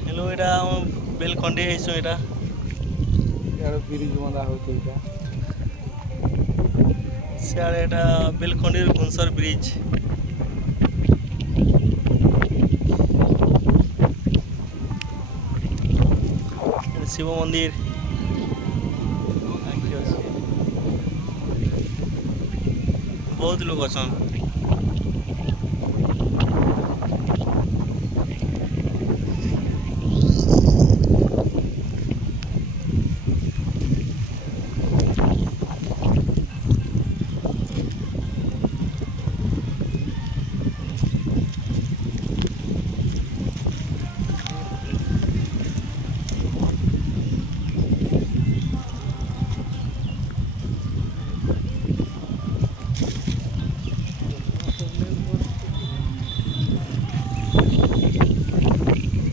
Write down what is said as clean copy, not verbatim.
hello एटा बेलखंडी आइसु एटा यार bridge बंदा होते क्या सियाड़े एटा बेलखंडी भुवनेश्वर ब्रिज शिव मंदिर बहुत लोग अच्छा